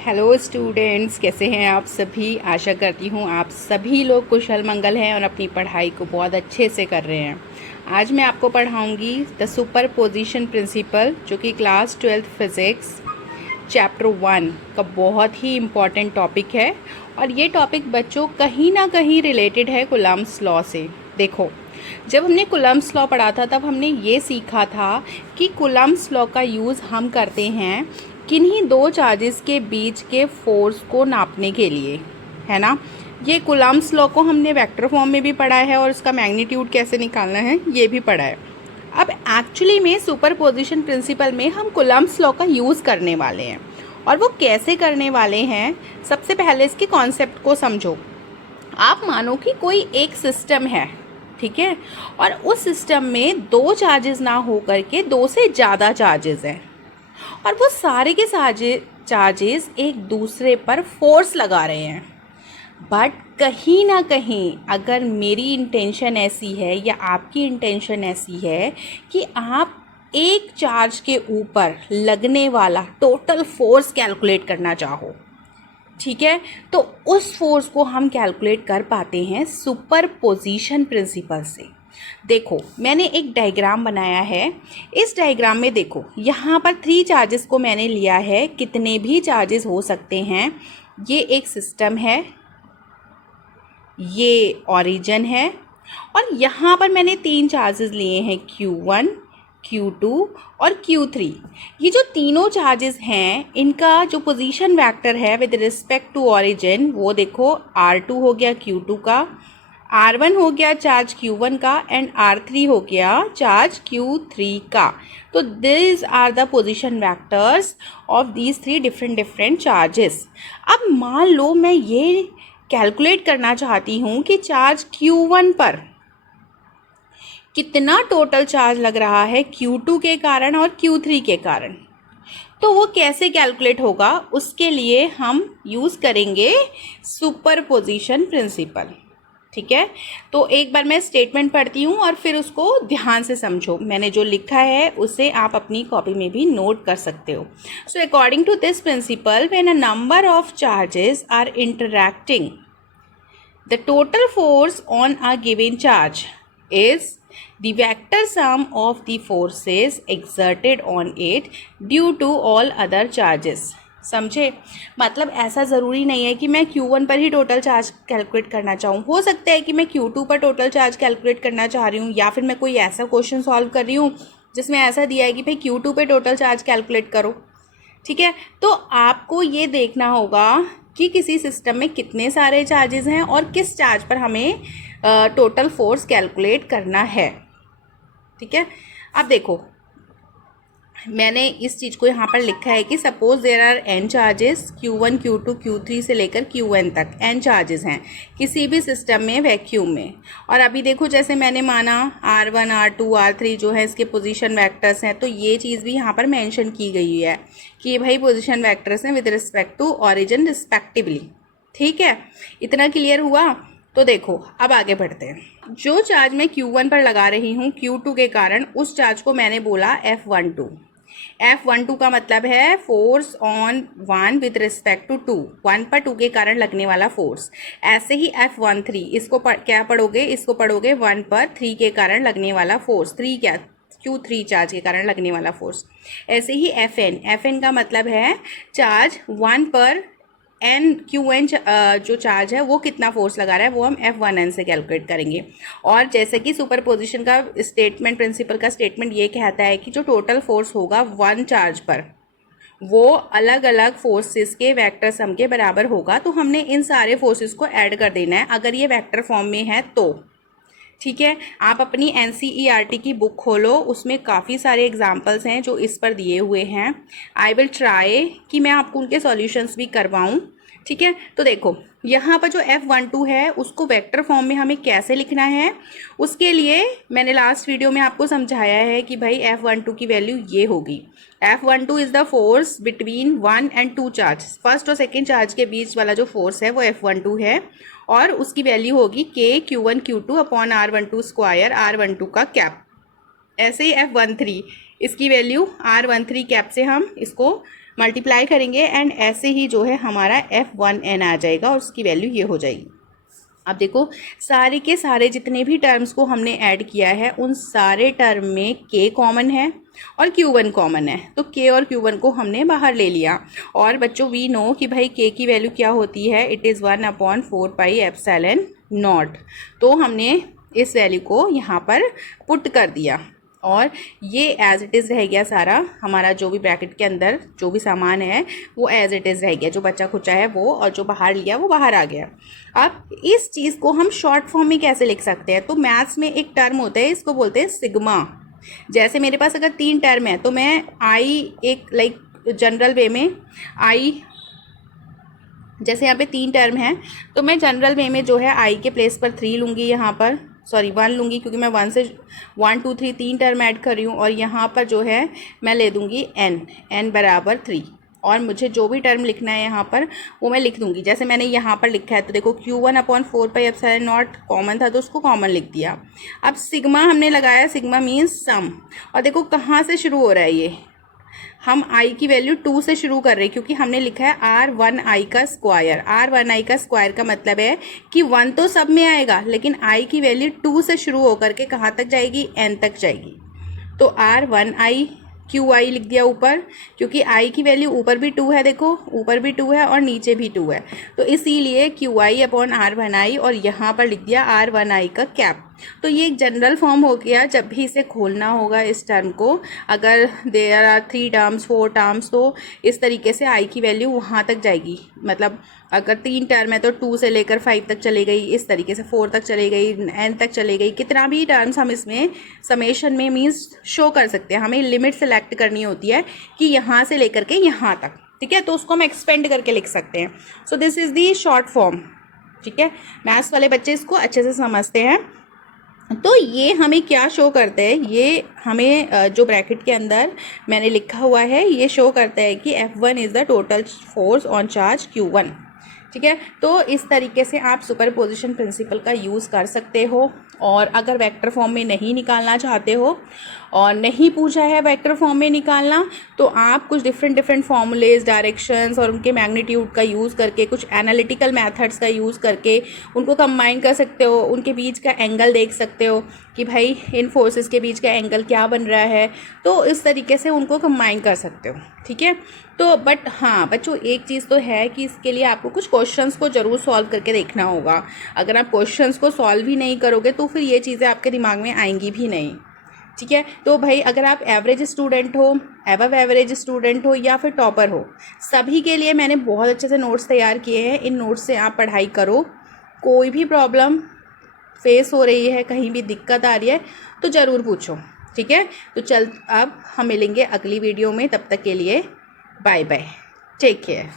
Hello students, कैसे हैं आप सभी। आशा करती हूँ आप सभी लोग कुशल मंगल हैं और अपनी पढ़ाई को बहुत अच्छे से कर रहे हैं। आज मैं आपको पढ़ाऊँगी द सुपर पोजिशन प्रिंसिपल, जो कि क्लास 12th फिज़िक्स चैप्टर 1 का बहुत ही इम्पॉर्टेंट टॉपिक है। और ये टॉपिक बच्चों कहीं ना कहीं रिलेटेड है कूलम्ब्स लॉ से। देखो, जब हमने कूलम्ब्स लॉ पढ़ा था तब हमने ये सीखा था कि कूलम्ब्स लॉ का यूज़ हम करते हैं किन्हीं दो चार्जेस के बीच के फोर्स को नापने के लिए, है ना। ये कूलम्ब्स लॉ को हमने वेक्टर फॉर्म में भी पढ़ा है और उसका मैग्नीट्यूड कैसे निकालना है ये भी पढ़ा है। अब एक्चुअली में सुपरपोजिशन प्रिंसिपल में हम कूलम्ब्स लॉ का यूज़ करने वाले हैं। और वो कैसे करने वाले हैं, सबसे पहले इसके कॉन्सेप्ट को समझो। आप मानो कि कोई एक सिस्टम है, ठीक है, और उस सिस्टम में दो चार्जेस ना हो करके दो से ज़्यादा चार्जेस हैं, और वो सारे के चार्जेस एक दूसरे पर फोर्स लगा रहे हैं। बट कहीं ना कहीं अगर मेरी इंटेंशन ऐसी है या आपकी इंटेंशन ऐसी है कि आप एक चार्ज के ऊपर लगने वाला टोटल फोर्स कैलकुलेट करना चाहो, ठीक है, तो उस फोर्स को हम कैलकुलेट कर पाते हैं सुपरपोजिशन प्रिंसिपल से। देखो, मैंने एक डायग्राम बनाया है। इस डायग्राम में देखो, यहाँ पर 3 चार्जेस को मैंने लिया है। कितने भी चार्जेस हो सकते हैं। ये एक सिस्टम है, ये ओरिजिन है, और यहाँ पर मैंने 3 चार्जेस लिए हैं, Q1, Q2 और Q3। ये जो तीनों चार्जेस हैं, इनका जो पोजीशन वेक्टर है विद रिस्पेक्ट टू ओरिजिन, वो देखो R2 हो गया Q2 का, R1 हो गया चार्ज Q1 का, एंड R3 हो गया चार्ज Q3 का। तो this are the position vectors of these 3 different charges. अब मान लो मैं ये कैलकुलेट करना चाहती हूँ कि चार्ज Q1 पर कितना टोटल चार्ज लग रहा है Q2 के कारण और Q3 के कारण। तो वो कैसे कैलकुलेट होगा, उसके लिए हम यूज़ करेंगे सुपरपोजिशन प्रिंसिपल, ठीक है। तो एक बार मैं स्टेटमेंट पढ़ती हूँ और फिर उसको ध्यान से समझो। मैंने जो लिखा है उसे आप अपनी कॉपी में भी नोट कर सकते हो। So according to this principle, when a number of charges are interacting, the total force on a given charge is the vector sum of the forces exerted on it due to all other charges। समझे। मतलब ऐसा ज़रूरी नहीं है कि मैं Q1 पर ही total charge calculate करना चाहूँ। हो सकता है कि मैं Q2 पर टोटल चार्ज कैलकुलेट करना चाह रही हूँ, या फिर मैं कोई ऐसा क्वेश्चन सॉल्व कर रही हूँ जिसमें ऐसा दिया है कि भाई Q2 पे टोटल चार्ज कैलकुलेट करो, ठीक है। तो आपको ये देखना होगा कि किसी सिस्टम में कितने सारे चार्जेस हैं और किस चार्ज पर हमें टोटल फोर्स कैलकुलेट करना है, ठीक है। अब देखो, मैंने इस चीज़ को यहाँ पर लिखा है कि suppose there are n charges, Q1, Q2, Q3 से लेकर Qn तक n चार्जेस हैं किसी भी सिस्टम में, वैक्यूम में। और अभी देखो, जैसे मैंने माना R1, R2, R3 जो है इसके पोजीशन वेक्टर्स हैं, तो ये चीज़ भी यहाँ पर मेंशन की गई है कि भाई पोजीशन वेक्टर्स हैं with respect to origin respectively, ठीक है। इतना क्लियर हुआ। तो देखो, अब आगे बढ़ते हैं। जो चार्ज मैं Q1 पर लगा रही हूँ Q2 के कारण, उस चार्ज को मैंने बोला F12। F12 का मतलब है force on 1 with respect to 2, 1 पर 2 के कारण लगने वाला फोर्स। ऐसे ही F13, इसको क्या पढ़ोगे, इसको पढ़ोगे 1 पर 3 के कारण लगने वाला फोर्स, 3 क्या, Q3 चार्ज के कारण लगने वाला फोर्स। ऐसे ही FN का मतलब है चार्ज 1 पर QN जो चार्ज है वो कितना फोर्स लगा रहा है, वो हम F1N से कैलकुलेट करेंगे। और जैसे कि सुपरपोजिशन का स्टेटमेंट, प्रिंसिपल का स्टेटमेंट ये कहता है कि जो टोटल फोर्स होगा 1 चार्ज पर, वो अलग अलग फोर्सेस के वेक्टर सम के बराबर होगा। तो हमने इन सारे फोर्सेस को ऐड कर देना है अगर ये वेक्टर फॉर्म में है तो, ठीक है। आप अपनी NCERT की बुक खोलो, उसमें काफ़ी सारे एग्जाम्पल्स हैं जो इस पर दिए हुए हैं। आई विल ट्राई कि मैं आपको उनके सॉल्यूशंस भी करवाऊँ, ठीक है। तो देखो, यहाँ पर जो F12 है उसको वेक्टर फॉर्म में हमें कैसे लिखना है, उसके लिए मैंने लास्ट वीडियो में आपको समझाया है कि भाई F12 की वैल्यू ये होगी। F12 is the force between 1 and 2 charge, first और सेकेंड चार्ज के बीच वाला जो फोर्स है वो F12 है, और उसकी वैल्यू होगी K Q1 Q2 upon R12 square, R12 का कैप। ऐसे ही F13, इसकी वैल्यू R13 कैप से हम इसको मल्टीप्लाई करेंगे एंड ऐसे ही जो है हमारा F1n आ जाएगा और उसकी वैल्यू ये हो जाएगी। अब देखो सारे के सारे जितने भी टर्म्स को हमने ऐड किया है उन सारे टर्म में k कॉमन है और q1 कॉमन है, तो k और q1 को हमने बाहर ले लिया। और बच्चों वी नो कि भाई k की वैल्यू क्या होती है, it is 1/4 pi epsilon not. तो हमने इस वैल्यू को यहाँ पर पुट कर दिया और ये एज इट इज़ रह गया सारा हमारा, जो भी ब्रैकेट के अंदर जो भी सामान है वो एज इट इज़ रह गया, जो बचा खुचा है वो, और जो बाहर लिया वो बाहर आ गया। अब इस चीज़ को हम शॉर्ट फॉर्म में कैसे लिख सकते हैं, तो मैथ्स में एक टर्म होता है, इसको बोलते हैं सिग्मा। जैसे मेरे पास अगर 3 टर्म है तो मैं आई एक लाइक जनरल वे में आई, जैसे यहाँ पे 3 टर्म है तो मैं जनरल वे में जो है आई के प्लेस पर 3 लूँगी, यहाँ पर 1 लूँगी क्योंकि मैं 1 से 1 2 3 3 टर्म ऐड कर रही हूँ, और यहाँ पर जो है मैं ले दूँगी n बराबर 3, और मुझे जो भी टर्म लिखना है यहाँ पर वो मैं लिख दूँगी। जैसे मैंने यहाँ पर लिखा है तो देखो q1/4 pi epsilon not common था तो उसको कॉमन लिख दिया। अब सिग्मा हमने लगाया, सिग्मा मीन्स सम, और देखो कहाँ से शुरू हो रहा है ये, हम i की वैल्यू 2 से शुरू कर रहे हैं क्योंकि हमने लिखा है r1i का स्क्वायर। r1i का स्क्वायर का मतलब है कि 1 तो सब में आएगा लेकिन i की वैल्यू 2 से शुरू होकर के कहाँ तक जाएगी, n तक जाएगी। तो r1i qi लिख दिया ऊपर, क्योंकि i की वैल्यू ऊपर भी 2 है, देखो ऊपर भी 2 है और नीचे भी 2 है, तो इसीलिए qi/r1i, और यहाँ पर लिख दिया r1i का कैप। तो ये एक जनरल फॉर्म हो गया। जब भी इसे खोलना होगा इस टर्म को, अगर देयर आर 3 टर्म्स 4 टर्म्स, तो इस तरीके से i की वैल्यू वहाँ तक जाएगी। मतलब अगर 3 टर्म है तो 2 से लेकर 5 तक चली गई, इस तरीके से 4 तक चली गई, n तक चली गई, कितना भी टर्म्स हम इसमें समेशन में मीन्स शो कर सकते हैं। हमें लिमिट सेलेक्ट करनी होती है कि यहाँ से लेकर के यहाँ तक, ठीक है, तो उसको हम एक्सपेंड करके लिख सकते हैं। So this is the short form, ठीक है। मैथ्स वाले बच्चे इसको अच्छे से समझते हैं। तो ये हमें क्या शो करते हैं, ये हमें जो ब्रैकेट के अंदर मैंने लिखा हुआ है ये शो करता है कि F1 is the total force on charge Q1, ठीक है। तो इस तरीके से आप सुपरपोजिशन प्रिंसिपल का यूज़ कर सकते हो। और अगर वेक्टर फॉर्म में नहीं निकालना चाहते हो और नहीं पूछा है वेक्टर फॉर्म में निकालना, तो आप कुछ डिफरेंट फॉर्मूलेज, डायरेक्शंस और उनके मैग्नीट्यूड का यूज़ करके, कुछ एनालिटिकल मेथड्स का यूज़ करके उनको कंबाइन कर सकते हो। उनके बीच का एंगल देख सकते हो कि भाई इन फोर्सेस के बीच का एंगल क्या बन रहा है, तो इस तरीके से उनको कंबाइन कर सकते हो, ठीक है। तो बट हाँ बच्चों, एक चीज़ तो है कि इसके लिए आपको कुछ क्वेश्चंस को ज़रूर सॉल्व करके देखना होगा। अगर आप क्वेश्चंस को सॉल्व ही नहीं करोगे तो फिर ये चीज़ें आपके दिमाग में आएंगी भी नहीं, ठीक है। तो भाई अगर आप एवरेज स्टूडेंट हो, एबव एवरेज स्टूडेंट हो या फिर टॉपर हो, सभी के लिए मैंने बहुत अच्छे से नोट्स तैयार किए हैं। इन नोट्स से आप पढ़ाई करो। कोई भी प्रॉब्लम फेस हो रही है, कहीं भी दिक्कत आ रही है तो ज़रूर पूछो, ठीक है। तो चल अब हम मिलेंगे अगली वीडियो में, तब तक के लिए बाय बाय, टेक केयर।